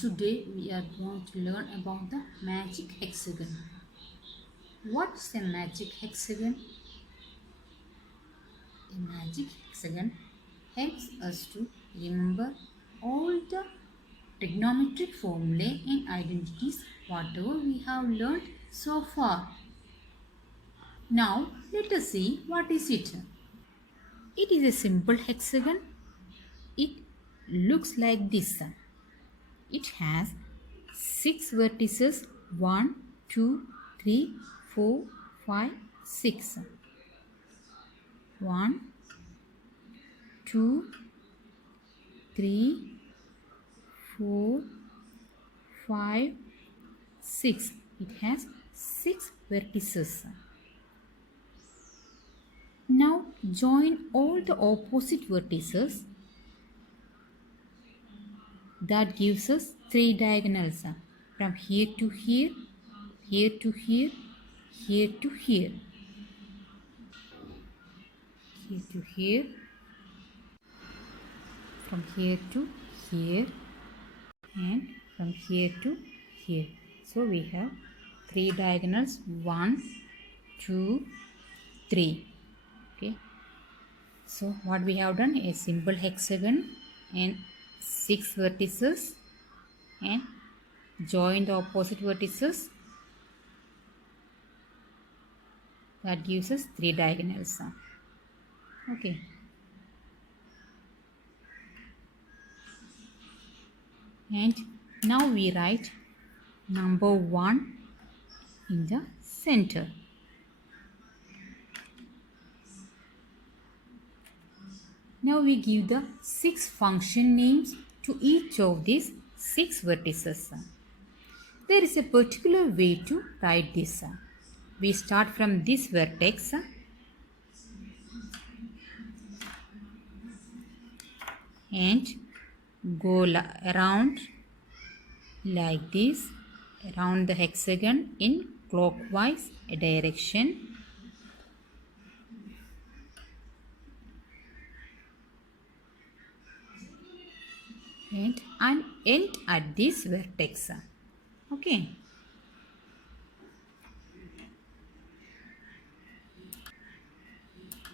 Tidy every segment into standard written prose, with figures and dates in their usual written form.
Today we are going to learn about the magic hexagon. What is a magic hexagon? A magic hexagon helps us to remember all the trigonometric formulae and identities whatever we have learned so far. Now let us see what is it. It is a simple hexagon. It looks like this. It has 6 vertices 1, 2, 3, 4, 5, 6. 1, 2, 3, 4, 5, 6. It has 6 vertices. Now join all the opposite vertices. That gives us 3 diagonals from here to here, here to here, here to here, here to here, from here to here, and from here to here. So we have 3 diagonals, 1, 2, 3. Okay. So what we have done, a simple hexagon and 6 vertices, and join the opposite vertices. That gives us 3 diagonals. Okay. And now we write number 1 in the center. Now we give the 6 function names to each of these 6 vertices. There is a particular way to write this. We start from this vertex and go around like this, around the hexagon in clockwise direction. And end at this vertex. Okay.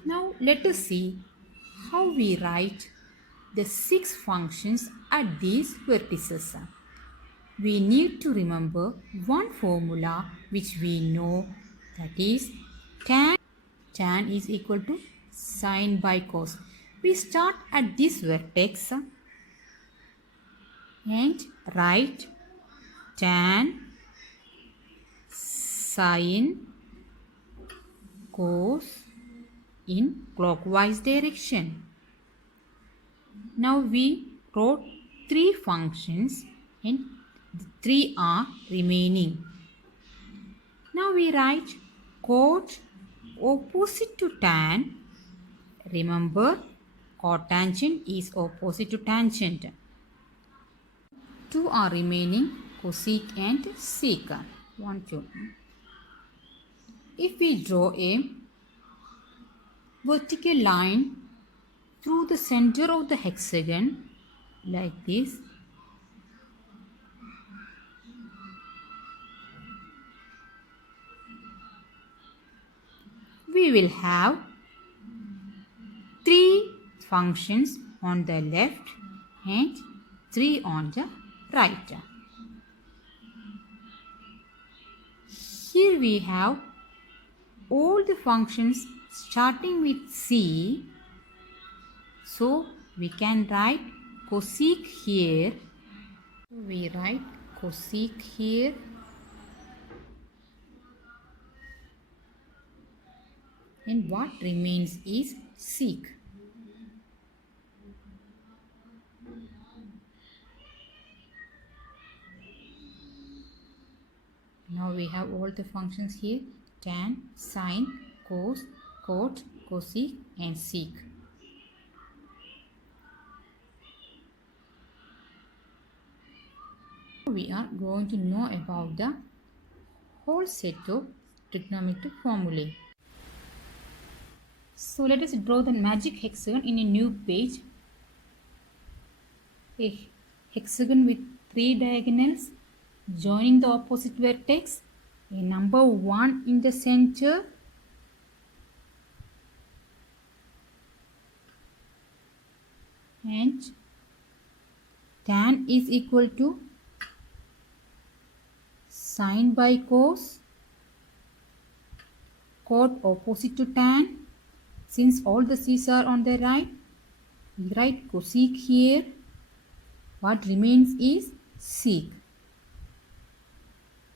Now let us see how we write the 6 functions at these vertices. We need to remember one formula which we know, that is tan. Tan is equal to sine by cos. We start at this vertex and write tan sine cos in clockwise direction. Now we wrote 3 functions and the 3 are remaining. Now we write cot opposite to tan. Remember, cotangent is opposite to tangent. 2 are remaining, cosec and sec. 1, 2. If we draw a vertical line through the center of the hexagon like this, we will have 3 functions on the left and 3 on the right. Here we have all the functions starting with c. So we can write cosec here. We write cosec here. And what remains is sec. Now we have all the functions here: tan, sine, cos, cot, cosec and sec. We are going to know about the whole set of trigonometric formulae. So let us draw the magic hexagon in a new page. A hexagon with three diagonals joining the opposite vertex, a number 1 in the center, and tan is equal to sine by cos, cot opposite to tan. Since all the c's are on the right, we write cosec here. What remains is sec.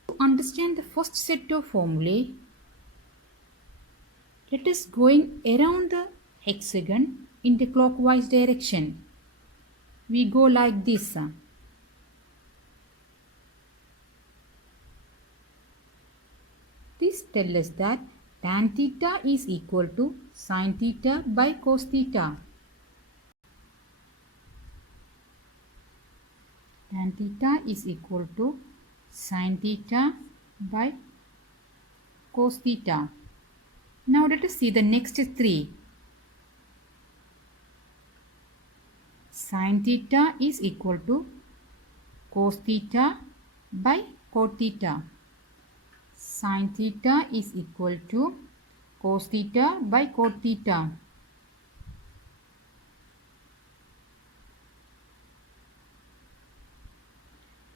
To understand the first set of formulae, let us going around the hexagon in the clockwise direction. We go like this. This tells us that tan theta is equal to sine theta by cos theta. Tan theta is equal to sine theta by cos theta. Now let us see the next three. Sine theta is equal to cos theta by cot theta. Sine theta is equal to cos theta by cot theta.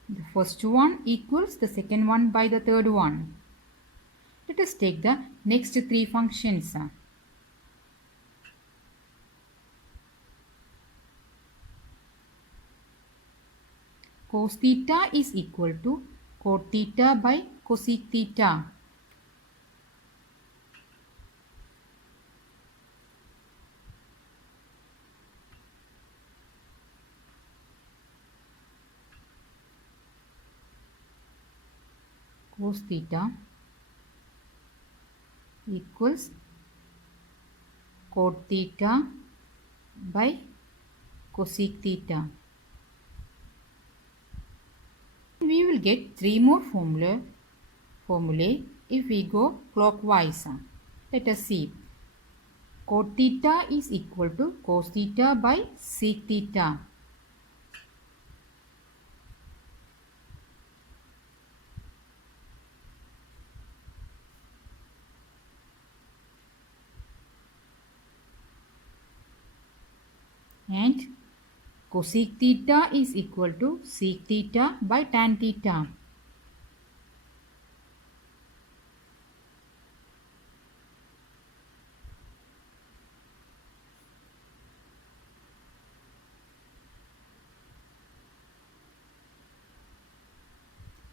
The first one equals the second one by the third one. Let us take the next three functions. Cos theta is equal to cot theta by cosec theta. Cos theta equals cot theta by cosec theta. We will get three more formulae if we go clockwise. Let us see. Cot theta is equal to cos theta by sec theta. And cosec theta is equal to sec theta by tan theta.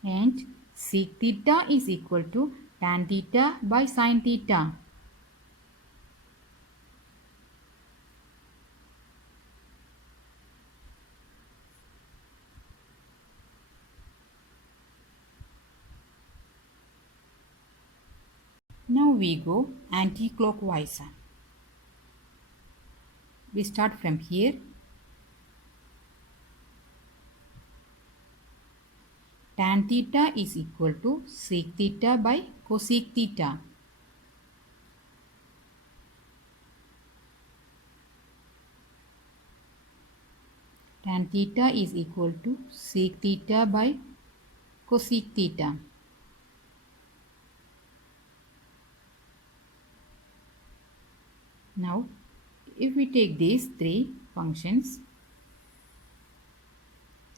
And sec theta is equal to tan theta by sin theta. Now we go anti-clockwise. We start from here. Tan theta is equal to sec theta by cosec theta. Tan theta is equal to sec theta by cosec theta. Now, if we take these three functions,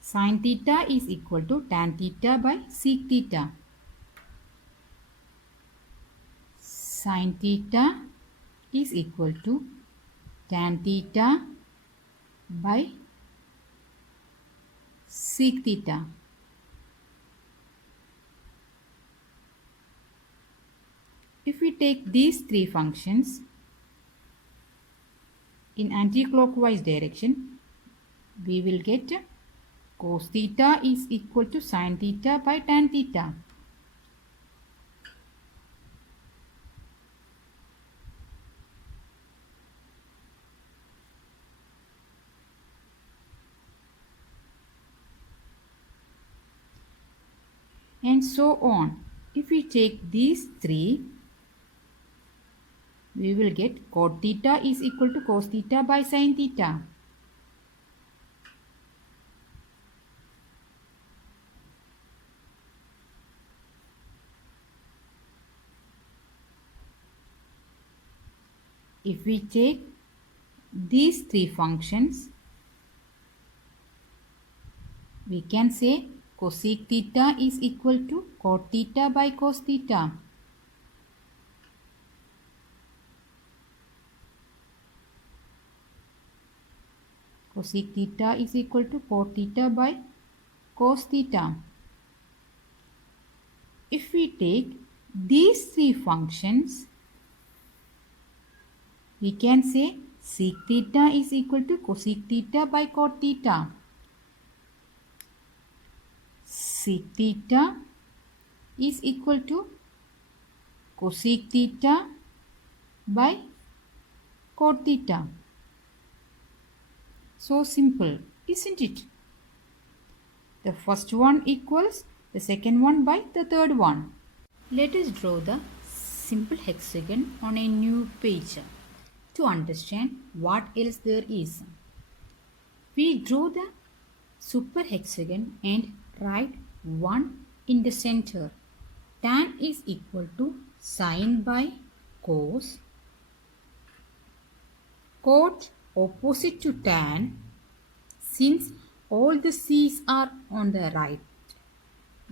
sin theta is equal to tan theta by sec theta. Sin theta is equal to tan theta by sec theta. If we take these three functions in anti-clockwise direction, we will get cos theta is equal to sin theta by tan theta. And so on. If we take these three, we will get cot theta is equal to cos theta by sin theta. If we take these three functions, we can say cosec theta is equal to cot theta by cos theta. Cosec theta is equal to cot theta by cos theta. If we take these three functions, we can say sec theta is equal to cosec theta by cot theta. Sec theta is equal to cosec theta by cot theta. So simple, isn't it? The first one equals the second one by the third one. Let us draw the simple hexagon on a new page to understand what else there is. We draw the super hexagon and write 1 in the center. Tan is equal to sine by cos. Cot opposite to tan. Since all the c's are on the right,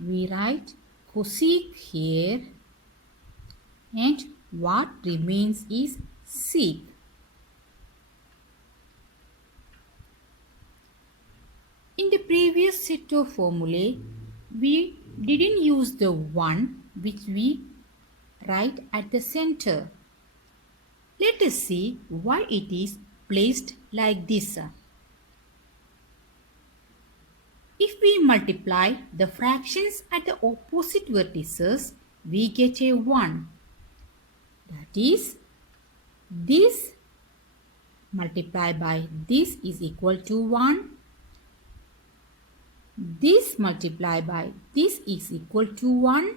we write cosec here and what remains is sec. In the previous set of formulae, we didn't use the 1 which we write at the center. Let us see why it is placed like this. If we multiply the fractions at the opposite vertices, we get a 1. That is, this multiplied by this is equal to 1. This multiplied by this is equal to 1.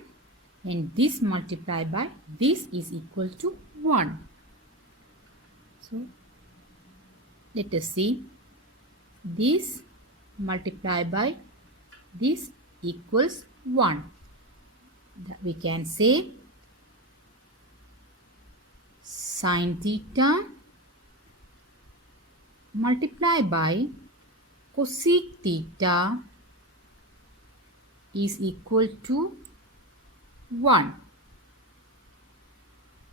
And this multiplied by this is equal to 1. So, let us see. This multiplied by this equals 1. We can say sine theta multiplied by cosec theta is equal to 1.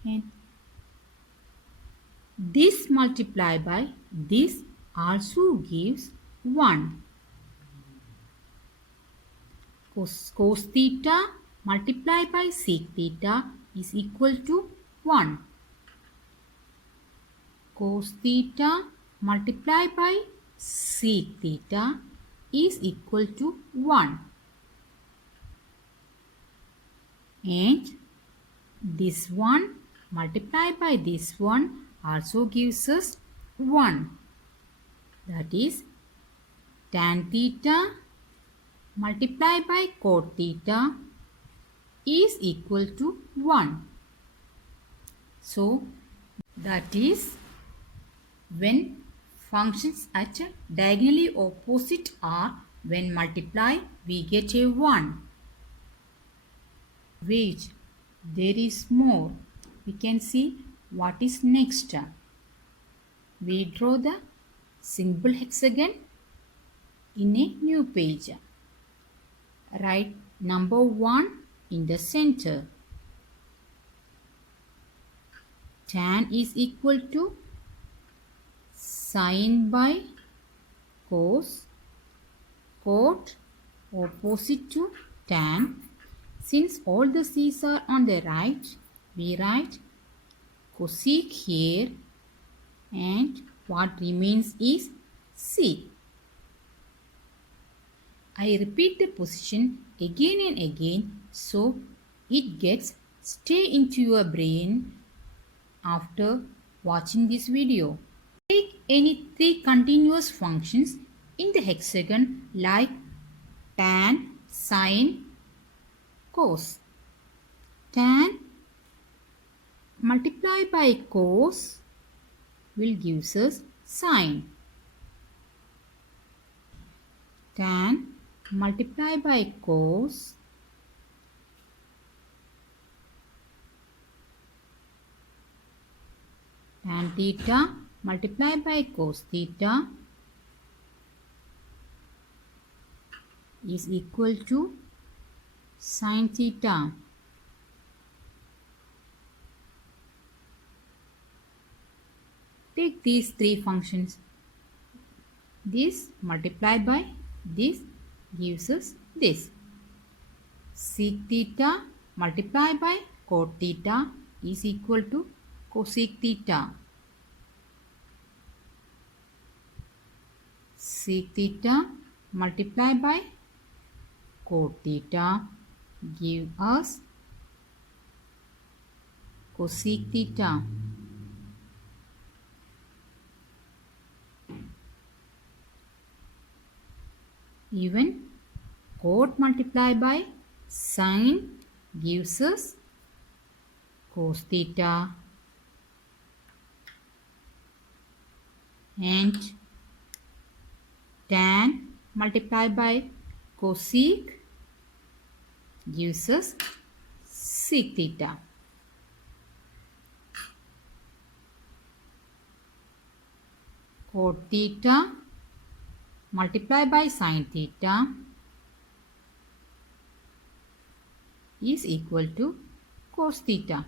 And this multiplied by this also gives 1. Cos theta multiplied by sec theta is equal to 1. Cos theta multiplied by sec theta is equal to 1. And this one multiplied by this one also gives us 1. That is tan theta multiplied by cot theta is equal to 1. So that is when functions at diagonally opposite are, when multiplied we get a 1. Wait, there is more. We can see what is next. We draw the simple hexagon in a new page. Write number 1 in the center. Tan is equal to sine by cos. Cot opposite to tan. Since all the c's are on the right, we write cosec here and what remains is sec. I repeat the position again and again so it gets stay into your brain after watching this video. Take any 3 continuous functions in the hexagon like tan, sine, cos. Tan multiplied by cos will give us sine. Tan multiplied by cos tan theta multiplied by cos theta is equal to sin theta. Take these three functions. This multiplied by this gives us this. Sec theta multiplied by cot theta is equal to cosec theta. Sec theta multiplied by cot theta give us cosec theta. Even cot multiplied by sin gives us cos theta, and tan multiplied by cosec gives us sec theta. Cot theta multiplied by sin theta is equal to cos theta.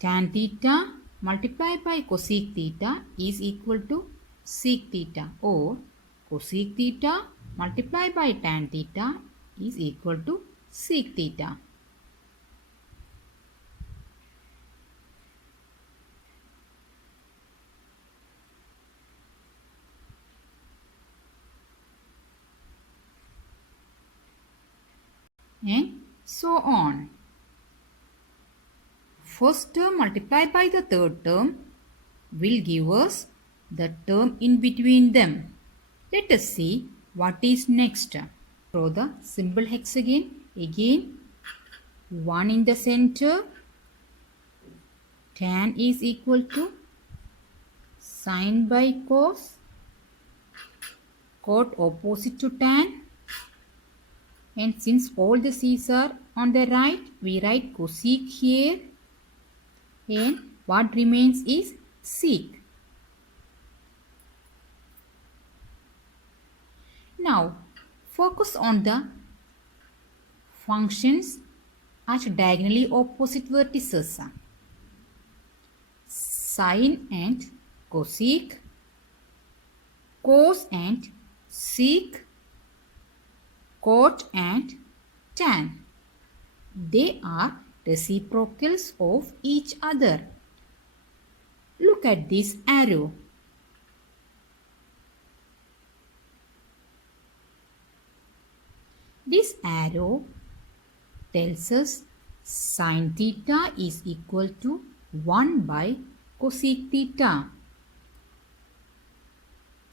Tan theta multiplied by cosec theta is equal to sec theta, or cosec theta multiplied by tan theta is equal to sec theta. And so on. First term multiplied by the third term will give us the term in between them. Let us see what is next. Draw the simple hexagon. Again, 1 in the center. Tan is equal to sin by cos. Cot opposite to tan. And since all the c's are on the right, we write cosec here. And what remains is sec. Now, focus on the functions at diagonally opposite vertices. Sin and cosec, cos and sec, cot and tan. They are reciprocals of each other. Look at this arrow. This arrow tells us sin theta is equal to 1 by cosec theta.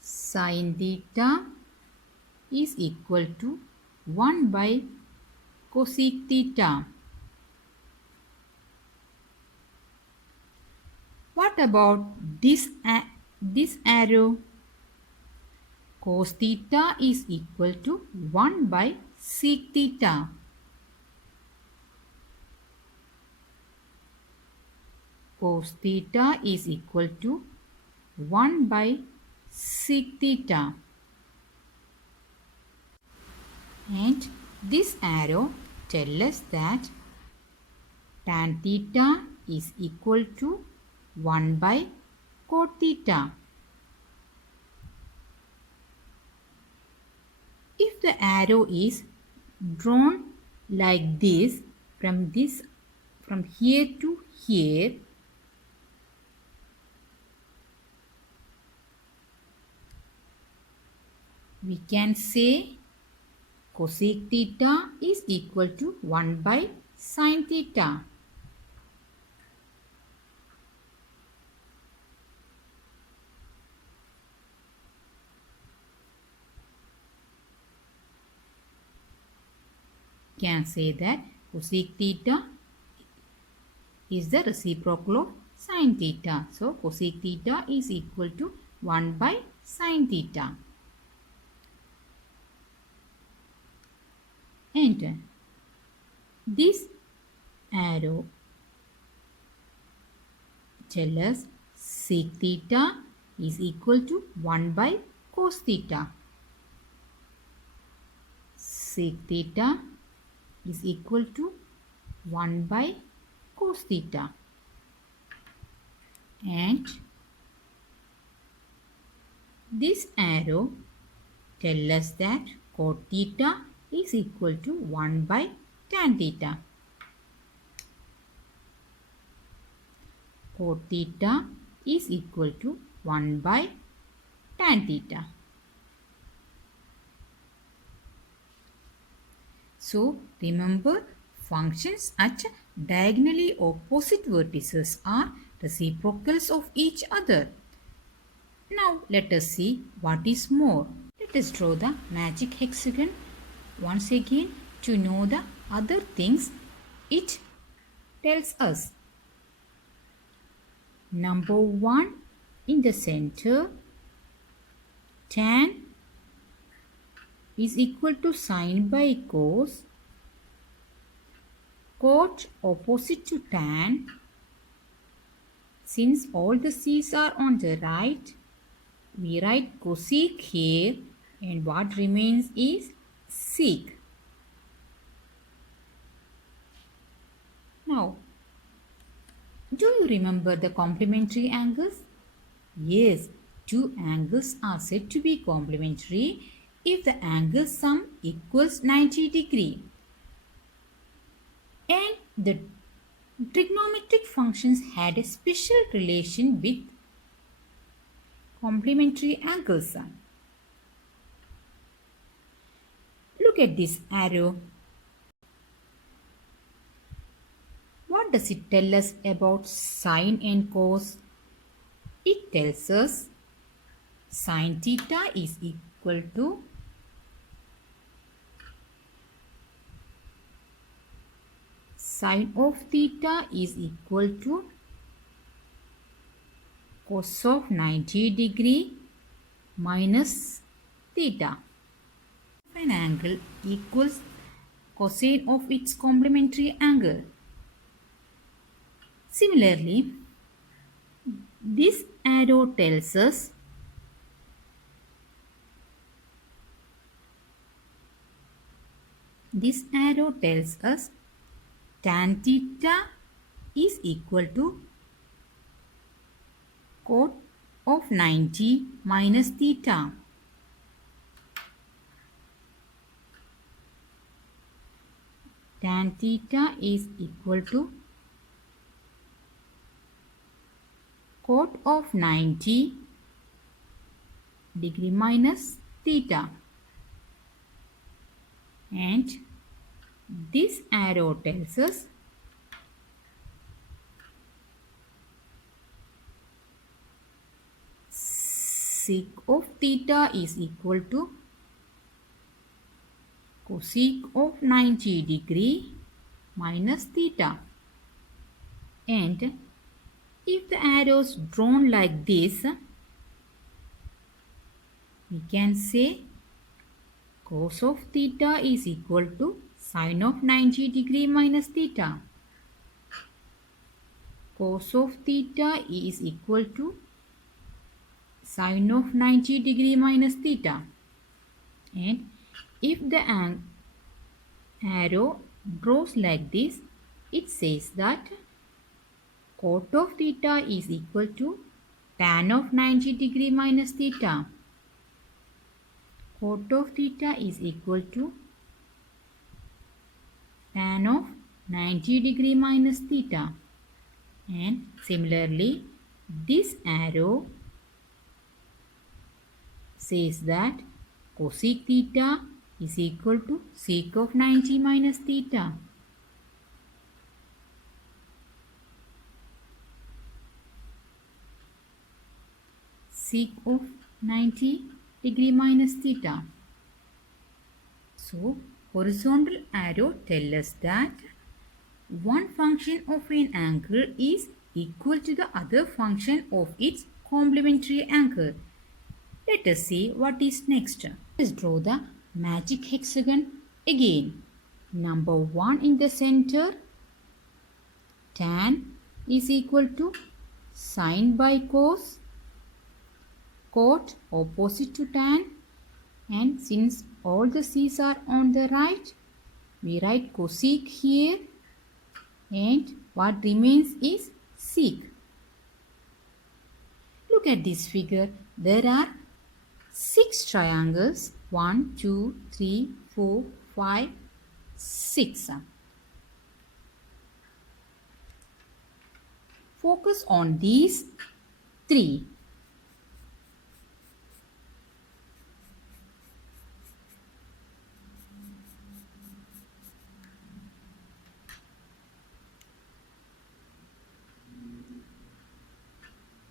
Sin theta is equal to 1 by cosec theta. What about this arrow? Cos theta is equal to 1 by sec theta. Cos theta is equal to 1 by sec theta. And this arrow tells us that tan theta is equal to 1 by cot theta. If the arrow is drawn like this, from here to here, we can say cosec theta is equal to 1 by sin theta. Can say that cosec theta is the reciprocal of sin theta. So, cosec theta is equal to 1 by sin theta. And this arrow tell us sec theta is equal to 1 by cos theta. Sec theta is equal to 1 by cos theta. And this arrow tells us that cot theta is equal to 1 by tan theta. Cot theta is equal to 1 by tan theta. So remember, functions at diagonally opposite vertices are reciprocals of each other. Now let us see what is more. Let us draw the magic hexagon once again to know the other things it tells us. Number 1, in the center, tan is equal to sine by cos. Cot opposite to tan. Since all the c's are on the right, we write cosec here, and what remains is sec. Now, do you remember the complementary angles? Yes, two angles are said to be complementary if the angle sum equals 90 degree. And the trigonometric functions had a special relation with complementary angle sum. Look at this arrow. What does it tell us about sine and cos? It tells us sine theta is equal to sine of theta is equal to cos of 90 degree minus theta. If an angle equals cosine of its complementary angle. Similarly, this arrow tells us tan theta is equal to cot of 90 minus theta. Tan theta is equal to cot of 90 degree minus theta. And this arrow tells us sec of theta is equal to cosec of 90 degree minus theta. And if the arrows drawn like this, we can say cos of theta is equal to sine of 90 degree minus theta. Cos of theta is equal to sine of 90 degree minus theta. And if the arrow draws like this, it says that cot of theta is equal to tan of 90 degree minus theta. Cot of theta is equal to tan of 90 degree minus theta. And similarly, this arrow says that cosec theta is equal to sec of 90 minus theta. Sec of 90 degree minus theta. So, horizontal arrow tells us that one function of an angle is equal to the other function of its complementary angle. Let us see what is next. Let's draw the magic hexagon again. Number 1 in the center, tan is equal to Sine by cos, cot opposite to tan, and since all the c's are on the right, we write cosec here, and what remains is sec. Look at this figure. There are 6 triangles. 1, 2, 3, 4, 5, 6. Focus on these 3.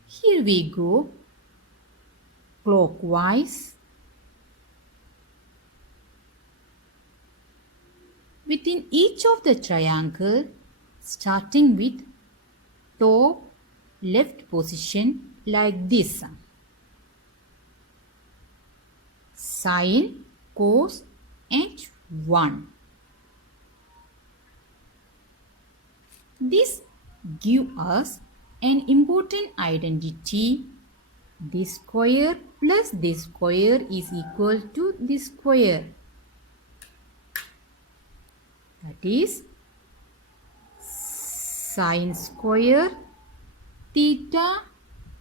Here we go clockwise. Within each of the triangle, starting with top left position like this. Sine, cos and 1. This gives us an important identity. This square plus this square is equal to this square. That is sine square theta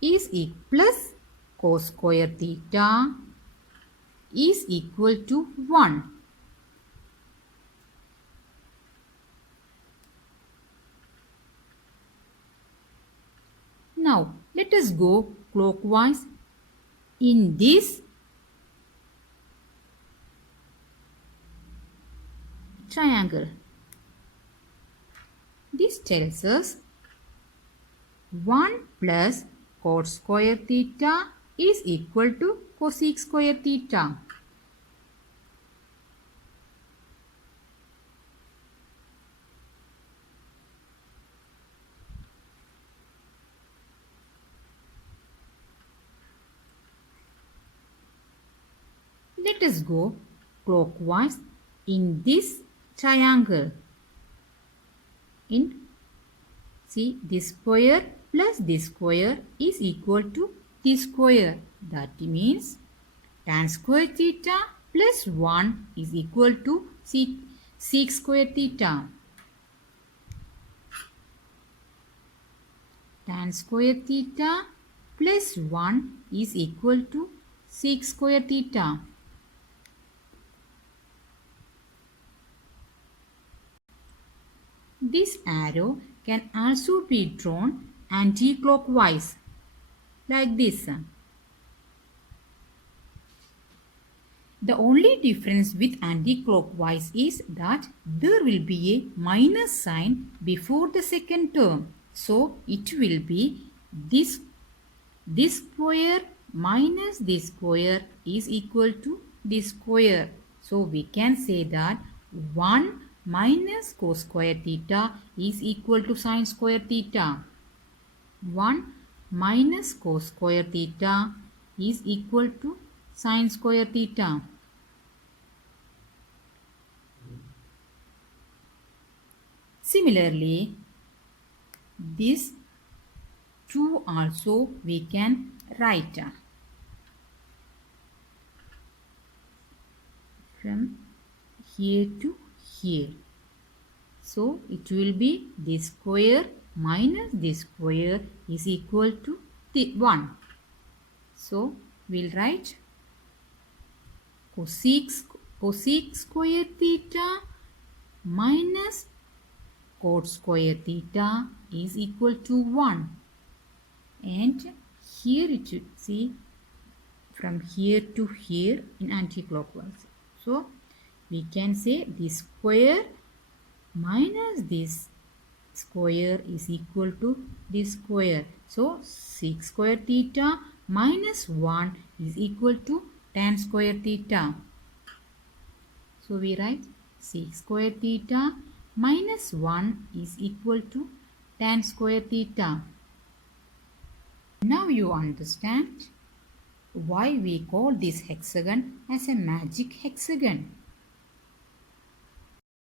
is plus cos square theta is equal to 1. Now let us go clockwise in this triangle. This tells us 1 plus cot square theta is equal to cosec square theta. Let us go clockwise in this triangle. See, this square plus this square is equal to this square. That means tan square theta plus 1 is equal to sec square theta. Tan square theta plus 1 is equal to sec square theta. This arrow can also be drawn anti-clockwise like this. The only difference with anti-clockwise is that there will be a minus sign before the second term. So it will be this square minus this square is equal to this square. So we can say that 1 minus cos square theta is equal to sine square theta. 1 minus cos square theta is equal to sine square theta. Similarly, this 2 also we can write from here to here. So it will be this square minus this square is equal to 1. So we'll write cosec square theta minus cot square theta is equal to 1. And here it should see from here to here in anti-clockwise. So we can say this square minus this square is equal to this square. So sec square theta minus 1 is equal to tan square theta. So we write sec square theta minus 1 is equal to tan square theta. Now you understand why we call this hexagon as a magic hexagon.